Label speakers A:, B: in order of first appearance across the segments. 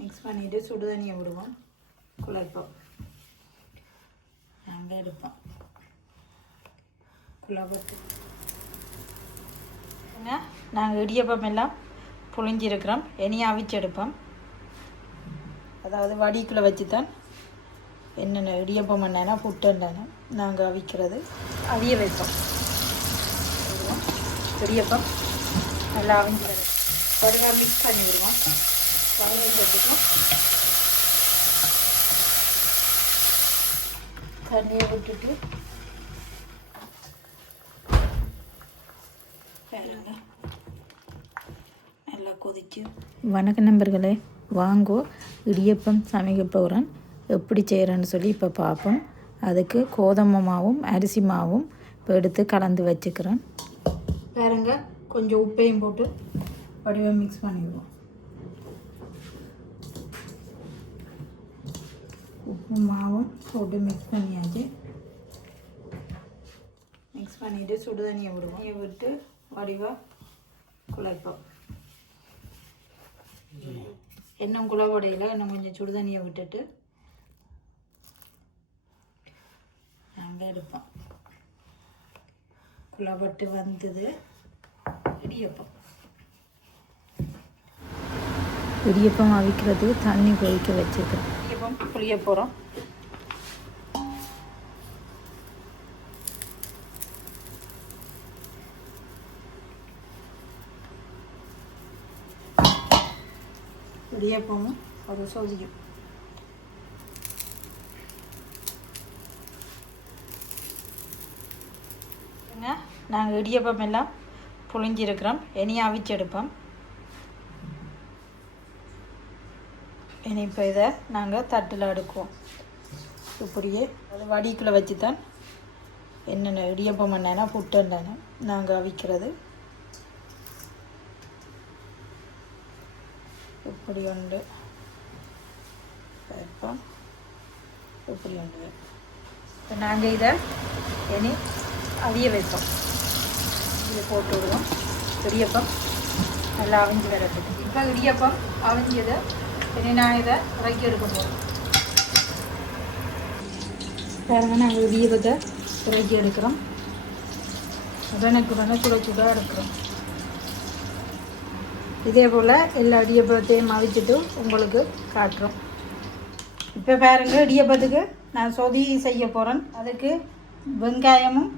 A: Mix பண்ணிவிட்டு சுடு தண்ணியை விடுவோம். குழப்பம். நாங்கள் எடுப்போம். குழப்பத்து நாங்கள் இடியப்பம் எல்லாம் புழிஞ்சிருக்கிறோம். இனி அவிச்சு எடுப்போம். அதாவது வடிக்குள்ளே வச்சு தான் என்னென்ன இடியப்பம் என்னென்னா புட்டு நாங்கள் அவிக்கிறது. அவிய வைப்போம். இடியப்பம். நல்லா அவிஞ்சு வரும் மிக்ஸ் பண்ணி விடுவோம். பதினஞ்சு வச்சுக்கும் தண்ணியை விட்டுட்டு பாருங்க நல்லா கொதிச்சு. வணக்க நண்பர்களே. வாங்கோ இடியப்பம் சமைக்க போகிறேன் எப்படி செய்கிறேன்னு சொல்லி இப்போ பார்ப்போம் அதுக்கு கோதுமை மாவும் அரிசி மாவும் இப்போ எடுத்து கலந்து வச்சுக்கிறேன் பாருங்க கொஞ்சம் உப்பையும் போட்டு வடிவம் மிக்ஸ் பண்ணிடுவோம். உப்பு மாவும் போட்டு மிக்ஸ் பண்ணியாச்சு மிக்ஸ் பண்ணிவிட்டு சுடு தண்ணியை விடுவோம் தண்ணியை விட்டு வடிவாக குழைப்போம் இன்னும் குழவடையில் இன்னும் கொஞ்சம் சுடு தண்ணியை விட்டுட்டு நாங்கள் எடுப்போம் குழப்பட்டு வந்தது இடியப்பம் இடியப்பம் அவிக்கிறதுக்கு தண்ணி கொதிக்க வச்சுருக்கேன் புளிய போகிறோம் இடியப்பமும் ஒரு சொதியும் நாங்கள் இடியப்பம் எல்லாம் புழிஞ்சிருக்கிறோம். இனி அவிச்செடுப்போம். இனி இப்போ இதை நாங்கள் தட்டில் அடுக்குவோம். இப்படியே அது வடிக்குள்ளே வச்சு தான் என்னென்ன இடியப்பம் என்னென்னா புட்டு நாங்கள் அவிக்கிறது. இப்படி உண்டு. வைப்போம் இப்படி உண்டு. இப்போ நாங்கள் இதை இனி அவிய வைப்போம். இதை போட்டு விடுவோம். இடியப்பம் நல்லா அவிஞ்சு வரட்டுது இப்போ இடியப்பம் அவிஞ்சதை இனி நான் இதை இறக்கி எடுக்க போகிறோம் பாருங்க நாங்கள் இடியப்பத்தை இறக்கி எடுக்கிறோம் உடனுக்கு உடனே சுட சுட எடுக்கிறோம் இதே போல் எல்லா இடியப்பத்தையும் அவிச்சிட்டு உங்களுக்கு காட்டுறோம் இப்போ பாருங்க இடியப்பத்துக்கு நான் சொதி செய்ய போகிறேன் அதுக்கு வெங்காயமும்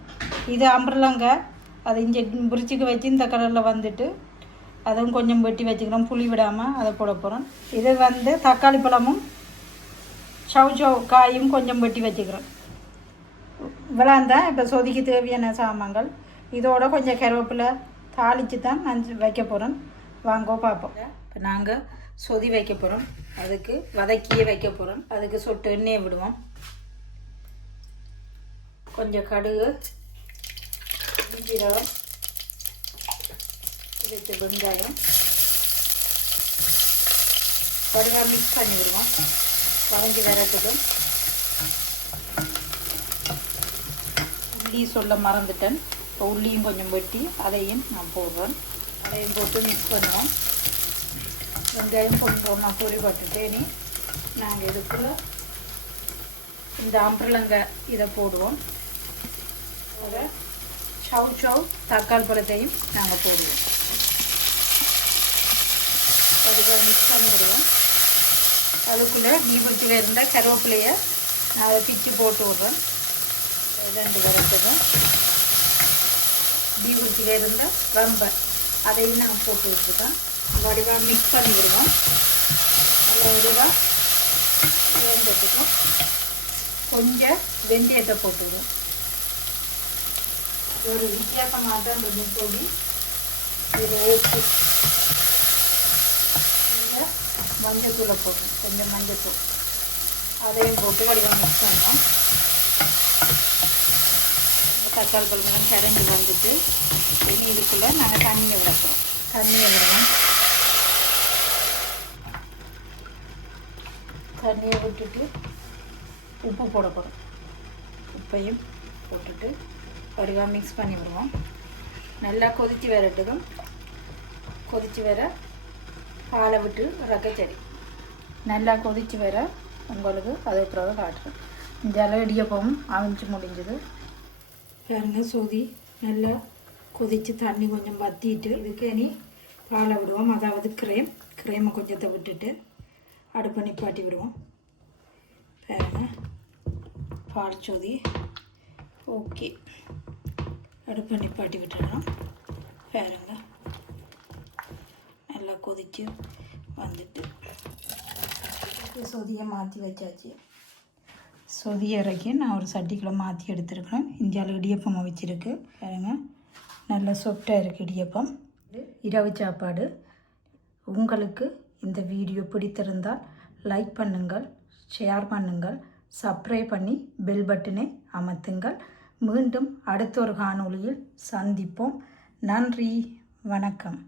A: இது அம்பர்லங்காய் அதை இங்கே பிரிட்ஜுக்கு வச்சு இந்த கலரில் வந்துட்டு அதுவும் கொஞ்சம் வெட்டி வச்சுக்கிறோம் புளி விடாமல் அதை போட போகிறோம் இது வந்து தக்காளி பழமும் சவ் சவ் காயும் கொஞ்சம் வெட்டி வச்சுக்கிறோம். விளாந்தா இப்போ சொதுக்கி தேவையான சாமான்கள். இதோட கொஞ்சம் கருவேப்பிலை தாளித்து தான் நான் வைக்க போகிறேன் வாங்கோ பார்ப்போம். இப்போ நாங்கள் சொதி வைக்க போகிறோம் அதுக்கு வதக்கியே வைக்க போகிறோம் அதுக்கு சொட்டு எண்ணெயை விடுவோம். கொஞ்சம் கடுகு ஜீரகம் இதுக்கு வெங்காயம் கடுகாக மிக்ஸ் பண்ணி விடுவோம் வதங்கி வரட்டுக்கும் உள்ளி சொல்ல மறந்துட்டேன் இப்போ உள்ளியும் கொஞ்சம் வெட்டி அதையும் நான் போடுறேன் அதையும் போட்டு மிக்ஸ் பண்ணுவோம் வெங்காயம் கொஞ்சம் நான் பொறி பட்டுட்டேனே நாங்கள் இதுக்குள்ள இந்த அம்பரலங்க இதை போடுவோம் ஒரு சவு சவ் தக்காளி பழத்தையும் நாங்கள் போடுவோம் அதுக்கு மிக்ஸ் பண்ணிவிடுவோம் அதுக்குள்ளே நீ இருந்தால் இருந்த கருவேப்பிலையை நான் அதை பிச்சு போட்டு விட்றேன். ரெண்டு வரத்துக்கும் டீ பிடிச்சிக்க இருந்தால் ரம்பை அதையும் நான் போட்டு விட்டுருக்கேன் வடிவாக மிக்ஸ் பண்ணிவிடுவோம் வடிவாக வேண்டதுக்கும் கொஞ்சம் வெந்தயத்தை போட்டுவிடும் ஒரு வித்தியாசமாக தான் இருக்கும் பொடி இது ஊற்றி மஞ்சத்தூளை போட்டோம் கொஞ்சம் மஞ்சத்தூள். அதையும் போட்டு வடிவாக மிக்ஸ் பண்ணோம் தக்காளி பழமெல்லாம் கரைஞ்சி வந்துட்டு இனி இதுக்குள்ளே நாங்கள் தண்ணியை விடப்போம். தண்ணியை விடுவோம் தண்ணியை விட்டுட்டு உப்பு போட போகிறோம் உப்பையும் போட்டுட்டு வடிவாக மிக்ஸ் பண்ணி விடுவோம். நல்லா கொதித்து வரட்டுக்கும் கொதித்து வர பாலை விட்டு ரக்கச்செடி நல்லா கொதிச்சு வர உங்களுக்கு அது பிறகு காட்டுறேன் இந்த இடியப்பம் அவிஞ்சு முடிஞ்சது. பாருங்க சோதி நல்லா கொதித்து தண்ணி கொஞ்சம் வத்திட்டு இதுக்கு இனி பாலை விடுவோம். அதாவது கிரேம் கிரேமை கொஞ்சத்தை விட்டுட்டு அடுப்பை நிப்பாட்டி விடுவோம். பாருங்க. பால் சோதி. ஓகே அடுப்பை நிப்பாட்டி விட்டுடுறோம் பாருங்க. சொதியை மாற்றி வச்சாச்சு. சொதி இறக்கி நான் ஒரு சட்டிக்குள்ளே மாற்றி எடுத்துருக்கிறேன். இந்தியாவில் இடியப்பம் வச்சுருக்கு பாருங்க. நல்ல சொட்டாக இருக்குது இடியப்பம். இரவு சாப்பாடு. உங்களுக்கு இந்த வீடியோ பிடித்திருந்தால் லைக் பண்ணுங்கள் ஷேர் பண்ணுங்கள் சப்ஸ்கிரைப் பண்ணி பெல் பட்டனை அமர்த்துங்கள். மீண்டும் அடுத்த ஒரு காணொலியில் சந்திப்போம். நன்றி. வணக்கம்.